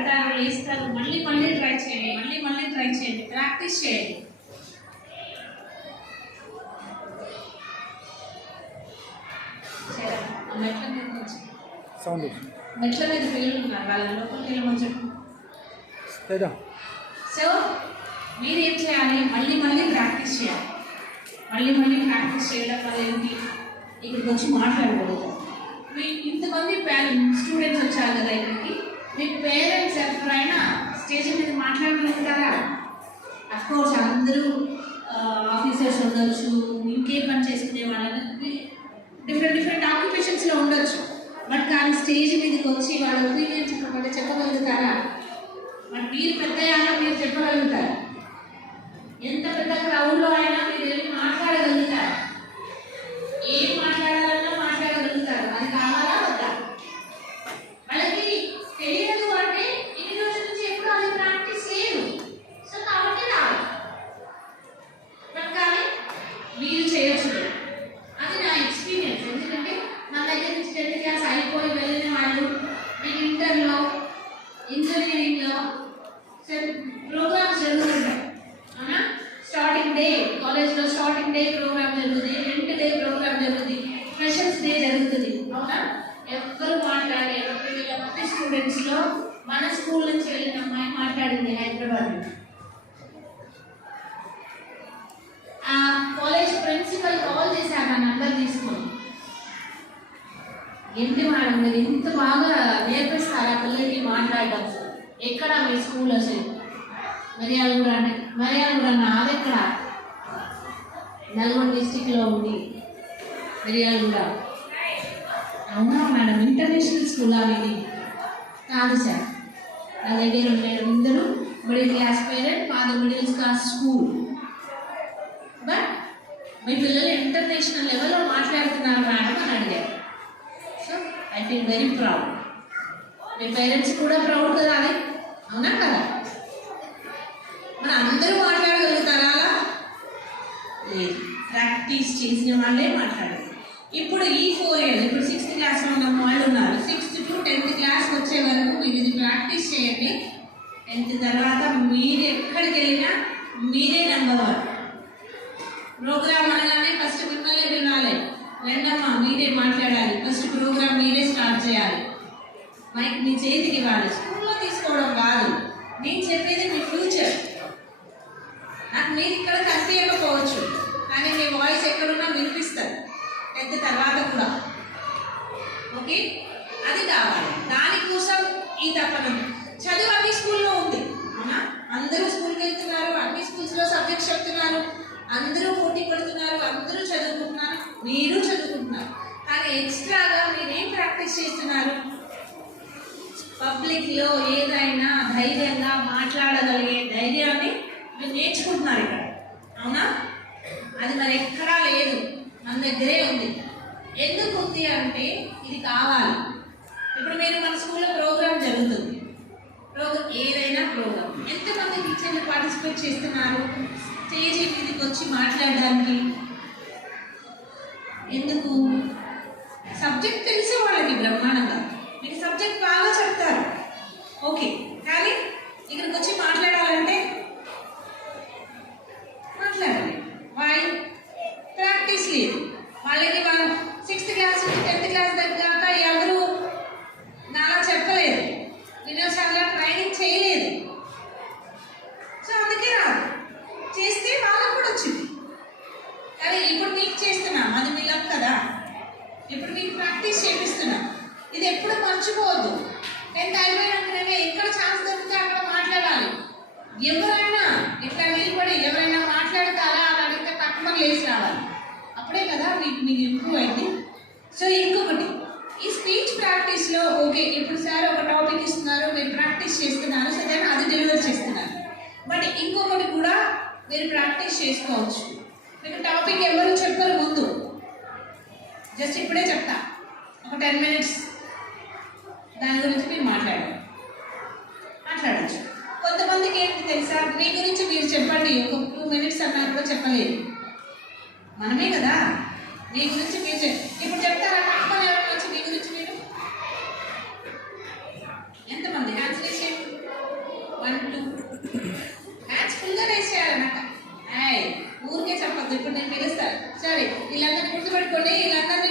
పడతారు, వేస్తారు, మళ్ళీ మళ్ళీ ట్రై చేయండి, మళ్ళీ మళ్ళీ ట్రై చేయండి, ప్రాక్టీస్ చేయండి. మెట్ల మీద నుంచి మెట్ల మీద పిల్లలు ఉన్నారు, వాళ్ళ లోపలికి వెళ్ళమని చెప్పు. సో మీరు ఏం చేయాలి, మళ్ళీ మళ్ళీ ప్రాక్టీస్ చేయాలి. మళ్ళీ మళ్ళీ ప్రాక్టీస్ చేయడం వల్ల ఏంటి, ఇక్కడికి వచ్చి మాట్లాడగలుగుతారు. మీ ఇంతమంది స్టూడెంట్స్ వచ్చారు కదా ఇక్కడికి, మీ పేరెంట్స్ ఎవరైనా స్టేజ్ మీద మాట్లాడగలుగుతారా? అఫ్కోర్స్ అందరూ ఆఫీసర్స్ ఉండొచ్చు, ఇంకే పని చేసుకునే వాళ్ళకి డిఫరెంట్ ఆక్యుపేషన్స్లో ఉండొచ్చు. బట్ కానీ స్టేజ్ మీదకి వచ్చి వాళ్ళ ఒపీనియన్ చెప్పగలుగుతారా? మరి మీరు పెద్దయ్యాక మీరు చెప్పగలుగుతారు. ఎంత పెద్ద క్రౌడ్లో అయినా మీరు వెళ్ళి మాట్లాడగలుగుతారు. ఏం మాట్లాడాలన్నా మాట్లాడగలుగుతారు. అది కావాలా వద్దా? వాళ్ళకి తెలియదు అంటే ఇన్ని రోజుల నుంచి ఎప్పుడు అది ప్రాక్టీస్ లేదు. సో కాబట్టి రాదు. బట్ కానీ మీరు చేయొచ్చు. అది నా ఎక్స్పీరియన్స్. ఎందుకంటే నా దగ్గర నుంచి 10th క్లాస్ అయిపోయి వెళ్ళిన వాళ్ళు నేను ఇంటర్లో, ఇంజనీరింగ్లో ప్రోగ్రామ్స్ జరుగుతుంటాయి. అవునా? స్టార్టింగ్ డే కాలేజ్లో స్టార్టింగ్ డే ప్రోగ్రామ్ జరుగుతుంది, ఎండ్ డే ప్రోగ్రామ్ జరుగుతుంది, ఫ్రెషర్స్ డే జరుగుతుంది. అవునా? ఎవరు మాట్లాడే 20,000 మంది స్టూడెంట్స్లో మన స్కూల్ నుంచి వెళ్ళిన అమ్మాయి మాట్లాడింది హైదరాబాద్లో. ఆ కాలేజ్ ప్రిన్సిపల్ కాల్ చేశారు, ఆ నంబర్ తీసుకొని. ఏంటి మేడం మీరు ఇంత బాగా నేర్పిస్తారా పిల్లలకి మాట్లాడడం? ఎక్కడ మీ స్కూల్ అసలు? మిర్యాలగూడ అంటే మిర్యాలగూడ నాది ఎక్కడ? నల్గొండ డిస్టిక్లో ఉంది మిర్యాలగూడ. అవునా మేడం, ఇంటర్నేషనల్ స్కూల్ అనేది కాదు సార్. నా దగ్గర ఉండేది అందరూ మిడిల్ క్లాస్ పేరెంట్, మాది మిడిల్ క్లాస్ స్కూల్. బట్ మీ పిల్లలు ఇంటర్నేషనల్ లెవెల్లో మాట్లాడుతున్నారు మేడం అని అడిగారు. So I feel very proud. Me parents కూడా ప్రౌడ్ కదా అది, అవునా కదా? మరి అందరూ మాట్లాడగలుగుతారా? అలా లేదు, ప్రాక్టీస్ చేసిన వాళ్ళే మాట్లాడారు. ఇప్పుడు ఈ 4 years, ఇప్పుడు 6th క్లాస్లో ఉన్న వాళ్ళు ఉన్నారు, 6th to 10th క్లాస్ వచ్చే వరకు మీరు ఇది ప్రాక్టీస్ చేయండి. 10th తర్వాత మీరు ఎక్కడికి వెళ్ళినా మీరే నెంబర్ 1. ప్రోగ్రామ్ అనగానే ఫస్ట్ మిమ్మల్ని వినాలి, రెండమ్మా మీరే మాట్లాడాలి, ఫస్ట్ ప్రోగ్రామ్ మీరే స్టార్ట్ చేయాలి, మైక్ మీ చేతికి ఇవ్వాలి. స్కూల్లో తీసుకోవడం కాదు, నేను చెప్పేది మీ ఫ్యూచర్. నాకు మీరు ఇక్కడ కనిపించకపోవచ్చు, కానీ మీ వాయిస్ ఎక్కడున్నా వినిపిస్తారు 10th తర్వాత కూడా. ఓకే, అది కావాలి. దానికోసం ఈ తప్పన. చదువు అన్ని స్కూల్లో ఉంది, అవునా? అందరూ స్కూల్కి వెళ్తున్నారు, అన్ని స్కూల్స్లో సబ్జెక్ట్స్ చెప్తున్నారు, అందరూ పోటీ పడుతున్నారు, అందరూ చదువుకుంటున్నారు, మీరు చదువుకుంటున్నారు. కానీ ఎక్స్ట్రాగా మీరేం ప్రాక్టీస్ చేస్తున్నారు? పబ్లిక్లో ఏదైనా ధైర్యంగా మాట్లాడగలిగే ధైర్యాన్ని మీరు నేర్చుకుంటున్నారు ఇక్కడ, అవునా? అది మరి ఎక్కడా లేదు, మన దగ్గరే ఉంది. ఎందుకు ఉంది అంటే ఇది కావాలి. ఇప్పుడు మీరు మన స్కూల్లో ప్రోగ్రామ్ జరుగుతుంది, ఏదైనా ప్రోగ్రామ్, ఎంతమంది టీచర్లు పార్టిసిపేట్ చేస్తున్నారు స్టేజ్ మీదకి వచ్చి మాట్లాడడానికి? ఎందుకు? సబ్జెక్ట్ తెలిసే వాళ్ళకి బ్రహ్మాండంగా, మీకు సబ్జెక్ట్ బాగా చెప్తారు, ఓకే. కానీ ఇక్కడికి వచ్చి మాట్లాడాలంటే మాట్లాడాలి. వాయి ప్రాక్టీస్ లేదు వాళ్ళకి. వాళ్ళు 6th క్లాస్ నుంచి 10th క్లాస్ దగ్గర ఎవరు నాలా చెప్పలేదు, వినోసార్లు ట్రైనింగ్ చేయలేదు. సో అందుకే రాదు. చేస్తే వాళ్ళకు కూడా వచ్చింది. కానీ ఇప్పుడు మీకు చేస్తున్నాం, అది మీ లక్ కదా. ఇప్పుడు మీకు ప్రాక్టీస్ చేపిస్తున్నాం. ఇది ఎప్పుడు మర్చిపోవద్దు. 10th అయిపోయినాకనే ఎక్కడ ఛాన్స్ దొరికితే అక్కడ మాట్లాడాలి. ఎవరైనా ఇట్లా నిలబడి ఎవరైనా మాట్లాడతారా అని అడిగితే తక్కువ లేచి రావాలి. అప్పుడే కదా మీకు ఇంప్రూవ్ అయింది. సో ఇంకొకటి, ఈ స్పీచ్ ప్రాక్టీస్లో ఓకే, ఇప్పుడు సార్ ఒక టాపిక్ ఇస్తున్నారు, మీరు ప్రాక్టీస్ చేస్తున్నారు, సో దాన్ని అది డెలివర్ చేస్తున్నారు. బట్ ఇంకొకటి కూడా మీరు ప్రాక్టీస్ చేసుకోవచ్చు. మీకు టాపిక్ ఎవరు చెప్పరు ముందు, జస్ట్ ఇప్పుడే చెప్తా, ఒక 10 minutes దాని గురించి మీరు మాట్లాడచ్చు. కొంతమందికి ఏంటి తెలుసా, మీ గురించి మీరు చెప్పండి, ఒక 2 minutes అన్నా కూడా చెప్పలేదు. మనమే కదా మీ గురించి మీరు ఇప్పుడు చెప్తారా? తప్పని ఎవరైనా వచ్చి మీ గురించి మీరు ఎంతమంది హ్యాండ్స్ వేసేయండి. ఇప్పుడు నేను పిలుస్తాను. సరే, వీళ్ళందరినీ గుర్తుపెట్టుకోండి. వీళ్ళందరినీ